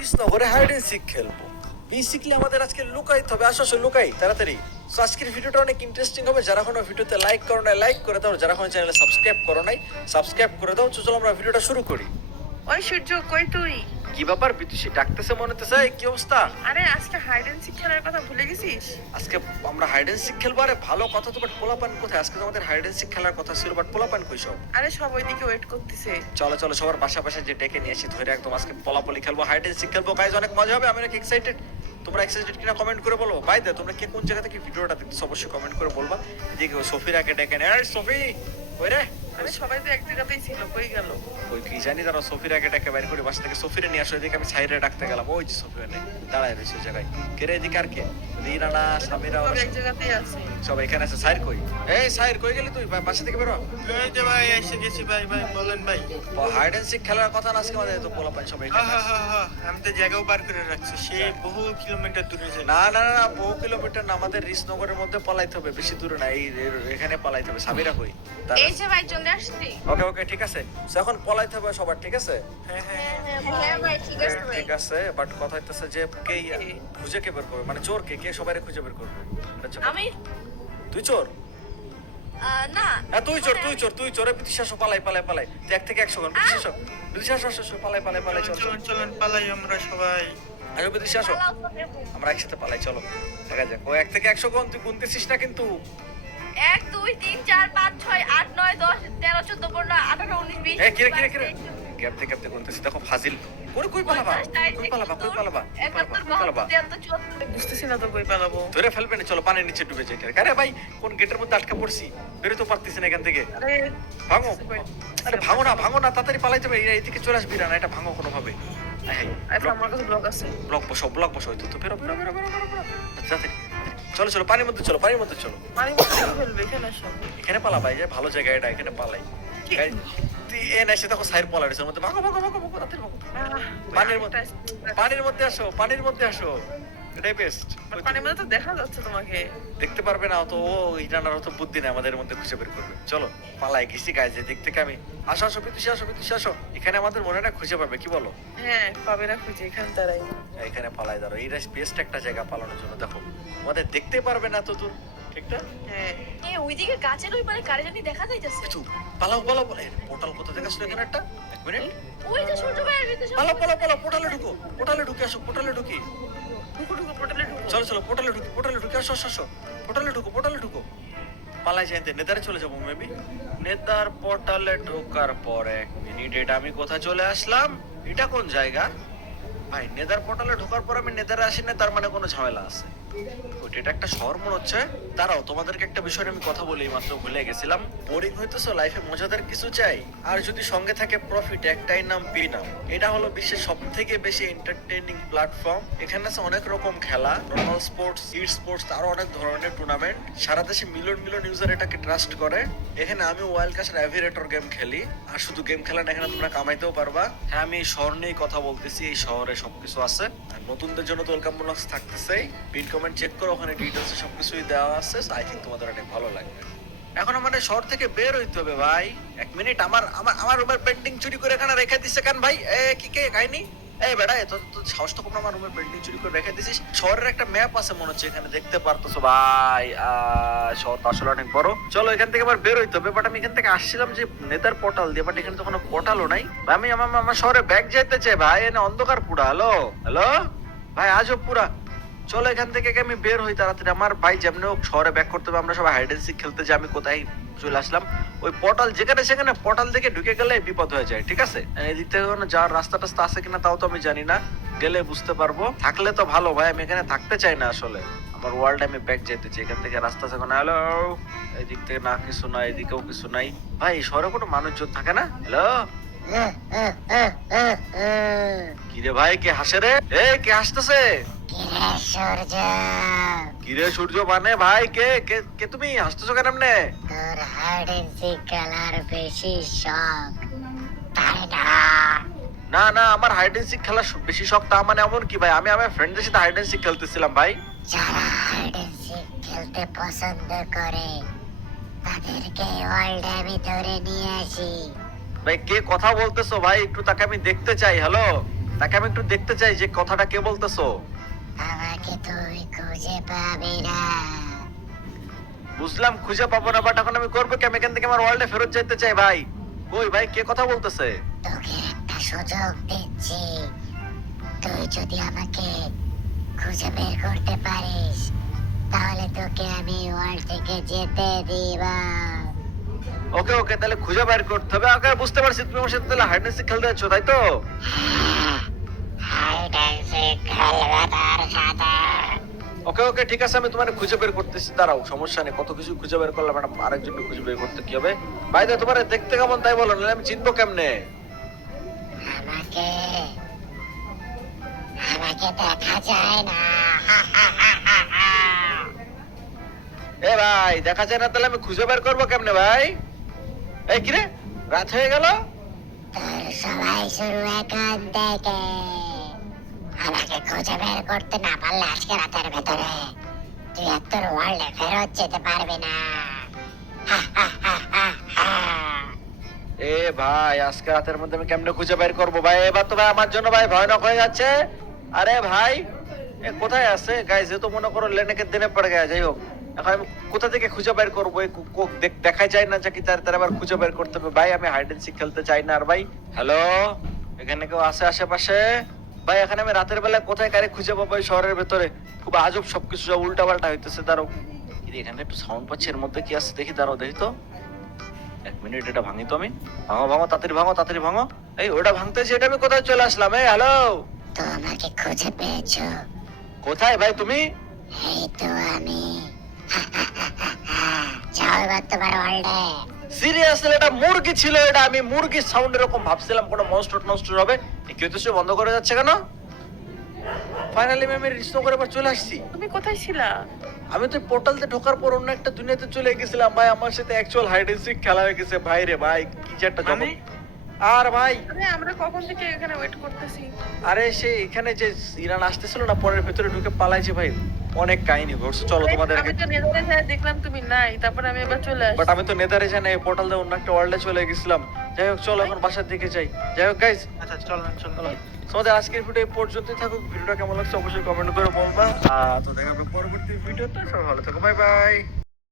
কৃষ্ণগরে hide and sick খেলবো। Basically আমাদের আজকে লুকাইতে হবে। আসো আসো লুকাই তাড়াতাড়ি। তো আজকের ভিডিওটা অনেক ইন্টারেস্টিং হবে। যারা এখনো ভিডিওতে লাইক করো নাই লাইক করে দাও, যারা এখনো চ্যানেলে সাবস্ক্রাইব করো নাই সাবস্ক্রাইব করে দাও। তো চলো আমরা ভিডিওটা শুরু করি। ওই সূর্য, কই তুই? কি ব্যাপার বিদুষী ডাকতেছে মনে হতেছে? কি অবস্থা? আরে আজকে হাইড এন্ড সিক খেলার কথা ভুলে গেছিস? আজকে আমরা হাইড এন্ড সিক খেলবো। আরে ভালো কথা তো, বাট পোলাপান কোথায়? আজকে তো আমাদের হাইড এন্ড সিক খেলার কথা ছিল, বাট পোলাপান কই সব? আরে সব ওইদিকে ওয়েট করতেছে। চলো চলো সবার বাসা বাসা যে ডেকে নিয়ে এসে ধরে একদম আজকে পলাপলি খেলবো, হাইড এন্ড সিক খেলবো। গাইজ অনেক মজা হবে। আমি অনেক এক্সাইটেড। তোমরা এক্সাইটেড কিনা কমেন্ট করে বলো। বাই দে তোমরা কে কোন জায়গা থেকে ভিডিওটা দেখতেছো অবশ্যই কমেন্ট করে বলবা। এদিকে সফিরাকে ডেকে নে। আরে সফি ওই রে। আরে সবাই তো এক জায়গাতেই ছিল, কই গেল? ওই কি জানি তারা সফিরাকে ডেকে বাইর করে বাসা থেকে সফিরে নিয়ে আসো। এদিকে আমি সাইরে ডাকতে গেলাম। ওই যে সফিরা নেই, দাঁড়ায় রয়েছে ওই জায়গায়। কে রে এদিকে? আর কে? রিনানা সামিরা সব ওরা এক জায়গাতেই আছে। সব এখানে আছে। সাইর কই? এই সাইর কই গেলি তুই? বাসা থেকে বেরো। এই যে ভাই এসে গেছি ভাই। ভাই বলেন ভাই। হাইড এন্ড সিক খেলার কথা না আজকে আমাদের, তো পোলাপান সব এখানে আছে। আমি তো জায়গাও বার করে রাখছি, সে বহু কিলোমিটার দূরে যায়। না না না না, বহু কিলোমিটার না, আমাদের রিসনগরের মধ্যে পালাইতে হবে, বেশি দূরে না। এখানে পালাইতে হবে। সামিরা কই? এই যে ভাই চলে আসছি। ওকে ওকে ঠিক আছে। So, এখন পলাইতে হবে সবার, ঠিক আছে? হ্যাঁ হ্যাঁ হ্যাঁ ভাই ঠিক আছে ভাই। ঠিক আছে, বাট কথা হইতেছে যে কে খুঁজে কে বের করবে, মানে চোর কে? কে সবাইরে খুঁজে বের করবে? এটা হচ্ছে কথা। আমি তুই চোর? না হ্যাঁ তুই চোর তুই চোর তুই চোরে বিদিশাসো। পালাই পালাই পালাই তুই 1 থেকে 100 গুণ বিদিশাসো বিদিশাসো পালাই পালাই পালাই চল চল। চলুন চলুন পালাই আমরা সবাই। আরে বিদিশাসো পালাও তো দেবো। আমরা একসাথে পালাই চলো। দেখা যাক ও 1 থেকে 100 গুণ তুই গুনতেছিস না কিন্তু। 1 2 3 4 5 6 8 9 10 13 14 15 18 19 20। এই কিরে কিরে কিরে গ্যাপ থেকে গুনতেছিস। দেখো ফাজিল করে কই পালাবা কই পালাবা কই পালাবা কই পালাবা? বুঝতেছি না তো কই পালাবো। ধরে ফেলবে না, চলো পানির নিচে ডুবে যাই। আরে ভাই কোন গেটের মধ্যে আটকে পড়ছি, বেরোতে পারতেছি না এখান থেকে। আরে ভাঙো। আরে ভাঙো না তাড়াতাড়ি পালাইতে হবে। এইদিকে চলে আসবি না, এটা ভাঙো কোনোভাবে। আচ্ছা আমার কাছে ব্লক আছে। ব্লক বসো তো বেরো বেরো বেরো বেরো বেরো বেরো। তাড়াতাড়ি চলো চলো পানির মধ্যে চলো পানির মধ্যে চলো। পানি মধ্যে ফেলবে এখানে আসো। এখানে পালা ভাই, যে ভালো জায়গা এটা, এখানে পালাই। কি? তুই এ না এসে দেখো সাইড পলারের মধ্যে ভাগো ভাগো ভাগো ভাগো তাড়াতাড়ি ভাগো। পানির মধ্যে আসো পানির মধ্যে আসো, এটাই বেস্ট। পানির মধ্যে তো দেখা যাচ্ছে তোমাকে। দেখতে পারবে না তো, ও ইরানার তো বুদ্ধি নেই, আমাদের মধ্যে খুঁজে বের করবে। চলো পালাই গেছি গাইজ, দিক থেকে আমি। আসো আসো বিতুষি আসো। এখানে আমাদের মনে না খুঁজে পাবে, কি বলো? হ্যাঁ পাবে না খুঁজে, এখানে দাঁড়াই। এখানে পালাই দাঁড়ো, এইটা বেস্ট একটা জায়গা পালানোর জন্য। দেখো আমাদের দেখতে পারবে না তো দূর, ঠিক না? হ্যাঁ এই ওইদিকে গাছের ওই পারে কারে জানি দেখা যাইতেছে। কিছু পালাও পালাও বলে। পোর্টাল কোথা থেকে আসলো এখানে? একটা 1 মিনিট। ওই যে সূর্য ভাইয়ের ভিতরে পালাও পোর্টালে ঢুকো। পোর্টালে ঢুকে আসো, পোর্টালে ঢুকি। ঢুকো ঢুকো পোর্টালে ঢুকো। চলো চলো পোর্টালে ঢুকে আসো আসো। পোর্টালে ঢুকো। পালাই যাইতে নেদারে চলে যাবো মেবি। নেদার পোর্টালে ঢোকার পর 1 মিনিট, এটা আমি কোথায় চলে আসলাম? এটা কোন জায়গা ভাই? নেদার পোর্টালে ঢোকার পর আমি নেদারে আসি না, তার মানে কোনো ঝামেলা আছে। ওইটা এটা একটা শহর মনে হচ্ছে। দাঁড়াও তোমাদেরকে একটা বিষয় আমি কথা বলি, মাত্র ভুলে গেছিলাম। বোরিং হইতেছো, লাইফে মজাদার কিছু চাই, আর যদি সঙ্গে থাকে প্রফিট, একটাই নাম পিনাম। এটা হলো বিশ্বের সব থেকে বেশি এন্টারটেইনিং প্ল্যাটফর্ম। এখানে আছে অনেক রকম খেলা, নর্মাল স্পোর্টস, ই স্পোর্টস, আরো অনেক ধরনের টুর্নামেন্ট। সারা দেশে মিলিয়ন মিলিয়ন ইউজার এটাকে ট্রাস্ট করে। এখানে আমি ওয়াইল্ড কাস্টের অ্যাভিয়েটর গেম খেলি। আর শুধু গেম খেলা না, এখানে তোমরা কামাইতেও পারবা। হ্যাঁ আমি এই শহর নিয়েই কথা বলতেছি, এই শহরে সবকিছু আছে। আর নতুনদের জন্য তো ওয়েলকাম বোনাস থাকতেছেই। পিন কমেন্ট চেক করো, ওখানে ডিটেলসে সবকিছুই দেওয়া আছে। আই থিঙ্ক তোমাদের অনেক ভালো লাগবে। এখন আমাদের শহর থেকে বের হইতে হবে ভাই। 1 মিনিট, আমার রুমের পেন্টিং চুরি করে এখানে রেখে দিচ্ছে কেন ভাই? কি কে খাইনি? এই বেটা এত তো সাহস তো কম না, আমার রুমের পেন্টিং চুরি করে রেখে দিছিস। শহরের একটা ম্যাপ আছে মনে হচ্ছে, এখানে দেখতে পারতেছো ভাই। শহরটা আসলে অনেক বড়। চলো এখান থেকে আবার বের হইতে হবে। বাট আমি এখান থেকে আসছিলাম যে নেদার পোর্টাল দিয়ে, বাট এখানে তো কোনো পোর্টালও নাই। আমি আমার শহরে ব্যাগ যেতে চাই ভাই, এনে অন্ধকার পুরা। হ্যালো ভাই আজও পুরা। চলো এখান থেকে আমি বের হই তাড়াতাড়ি। আমার ভাই যেমনি হোক শহরে ব্যাক করতে হবে। আমরা সবাই হাইড এন্ড সিক খেলতে যাই, আমি কোথায় চলে আসলাম। ওই পোর্টাল যেখানে সেখানে পোর্টাল থেকে ঢুকে গেলে বিপদ হয়ে যায়, ঠিক আছে? এদিক থেকে কোনো যাওয়ার রাস্তা টাস্তা আছে কিনা তাও তো আমি জানি না, গেলে বুঝতে পারবো। থাকলে তো ভালো ভাই, আমি এখানে থাকতে চাই না আসলে। আমার ওয়ার্ল্ড আমি ব্যাক যেতে চাই। এখান থেকে রাস্তা আছে কোনো? হ্যালো, এদিক থেকে না কিছু নাই, এদিকেও কিছু নাই। ভাই শহরে কোনো মানুষজন থাকে না? হ্যালো কিরে ভাই, কে হাসে রে? কে হাসতেছে? কিরে সূর্য মানে ভাই কে কে কে তুমি হাসতেছো কেন? এমনে তোর হাইড এন্ড সিক খেলার বেশি শখ, তাই না? না আমার হাইড এন্ড সিক খেলা বেশি শখ, তা মানে এমন কি ভাই? আমি আমার ফ্রেন্ডদের সাথে হাইড এন্ড সিক খেলতেছিলাম ভাই। যারা হাইড এন্ড সিক খেলতে পছন্দ করে তাদেরকে ওয়ার্ল্ডে আমি ধরে নিয়ে আসি। ভাই কে কথা বলতেছো ভাই? একটু তাকে আমি দেখতে চাই। হ্যালো তাকে আমি একটু দেখতে চাই যে কথাটা কে বলতেছো। আমাকে তুই খুঁজে পাবি না। বুঝলাম খুঁজে পাবো না, বাট এখন আমি করবো কি? আমি এখান থেকে আমার ওয়ার্ল্ডে ফেরত যেতে চাই ভাই। ওই ভাই কে কথা বলতেছে? তোকে একটা সুযোগ দিচ্ছি, তুই যদি আমাকে খুঁজে বের করতে পারিস তাহলে তোকে আমি ওয়ার্ল্ড থেকে যেতে দিব। ওকে ওকে, তাহলে খুঁজে বের করতে হবে। ওকে, বুঝতে পারছি তুমি আমার সাথে তাহলে হাইড অ্যান্ড সিক খেলতে যাচ্ছ, তাই তো? হাইড অ্যান্ড সিক খেলবে তার সাথে। ওকে ওকে, ঠিক আছে, আমি তোমার খুঁজে বের করতেছি, দাঁড়াও, সমস্যা নেই। কত কিছু খুঁজে বের করলাম, ম্যাডাম আরেকজনকে খুঁজে বের করতে কি হবে? ভাই তো তোমার দেখতে কেমন তাই বলো, নাহলে আমি চিনবো কেমনে? আমাকে আমাকে দেখা যায় না। এ ভাই, দেখা যায় না, তাহলে আমি খুঁজে বের করবো কেমনে ভাই? এই কিরে, রাত হয়ে গেল। তোর সবাই শুরু এখন থেকে। আমাকে খুঁজে বের করতে না পারলে আজকে রাতের ভেতরে তুই আর তোর ওয়ার্ল্ডে ফেরত যেতে পারবি না। এ ভাই, আজকে রাতের মধ্যে আমি কেমনে খুঁজে বের করবো ভাই? এবার তো ভাই আমার জন্য ভাই ভয়ানক হয়ে যাচ্ছে। আরে ভাই, এ কোথায় আছে গাইস? এ তো মনে করো লেনেকে দিনে পড়ে গেছে। যাই হোক, এখন আমি কোথা থেকে খুঁজে বের করবো? দেখাই যায় না যে কি তার আবার খুঁজে বের করতে হবে। ভাই আমি হাইড এন্ড সিক খেলতে চাই না আর ভাই। হ্যালো, এখানে কেউ আছে আশেপাশে? ভাই এখানে আমি রাতের বেলা কোথায় কারে খুঁজে পাবো? এই শহরের ভেতরে খুব আজব সবকিছু, সব উল্টা পাল্টা হইতেছে। দাঁড়াও, এখানে একটু সাউন্ড পাচ্ছি, এর মধ্যে কি আছে দেখি। দাঁড়াও দেখি তো, এক মিনিট, এটা ভাঙি তো আমি। ভাঙো ভাঙো, তাড়াতাড়ি ভাঙো, তাড়াতাড়ি ভাঙো। এই ওটা ভাঙতেছি, এটা আমি কোথায় চলে আসলাম? এই হ্যালো, তো আমাকে খুঁজে পেয়েছো? কোথায় ভাই তুমি? এই তো আমি। যাও এবার তোমার ওয়ার্ল্ডে। সিরিয়াসলি এটা মুরগি ছিল, এটা আমি মুরগির সাউন্ড এরকম ভাবছিলাম কোনো মনস্টার হবে। কেউ তো সে বন্ধ করে যাচ্ছে কেন? ফাইনালি আমি রিস্টো করে আবার চলে আসছি। তুমি কোথায় ছিলা? আমি তো পোর্টালতে ঢোকার পর অন্য একটা দুনিয়াতে চলে গেছিলাম ভাই। আমার সাথে অ্যাকচুয়াল হাইড এন্ড সিক খেলা হয়ে গেছে ভাই রে ভাই, কি যে একটা জগৎ। আর ভাই, আরে আমরা কখন থেকে এখানে ওয়েট করতেছি। আরে সে এখানে যে ইরান আসতেছিল না, পরের ভেতরে ঢুকে পালাইছে ভাই। অনেক কাহিনী ঘটছে, চলো তোমাদের। আমি তো নেদারে যাই দেখলাম তুমি নাই, তারপর আমি এবার চলে আসি। বাট আমি তো নেদারে যাই না, এই পোর্টাল দিয়ে অন্য একটা ওয়ার্ল্ডে চলে গেছিলাম। যাই হোক, চলো এখন বাসার দিকে যাই। যাই হোক গাইস, আচ্ছা চলো চলো। তোমাদের আজকের ভিডিও এই পর্যন্তই থাকুক। ভিডিওটা কেমন লাগছে অবশ্যই কমেন্ট করে বলবা। তো দেখা হবে পরবর্তী ভিডিওতে। সবাই ভালো থাকো, বাই বাই।